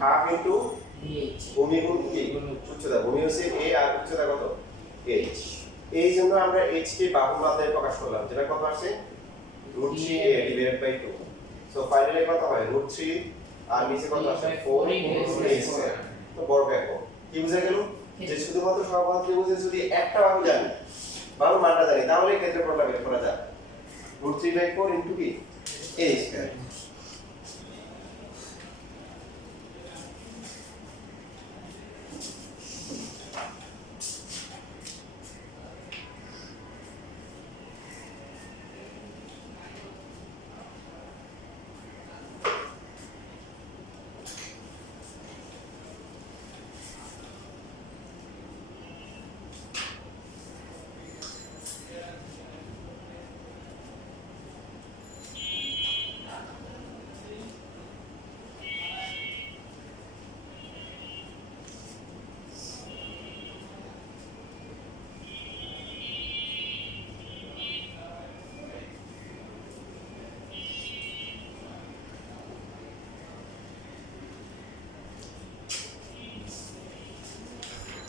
half into H ভূমি গুণ কি উচ্চতা ভূমি হচ্ছে a আর উচ্চতা কত h এই জন্য আমরা h কে বাহুর মাত্রায় প্রকাশ করলাম যেটা কত আসে √3a divided by 2 so finally কত হয় √3 আর নিচে কত আসে 4a² তো বর্গ একক কি বুঝা গেল যে শুধুমাত্র সহবাহু ত্রিভুজে যদি একটা বাহু জানি বাহুর মানটা জানি তাহলে ক্ষেত্রফলটা বের করা যায় √3/4 ইনটু কি a²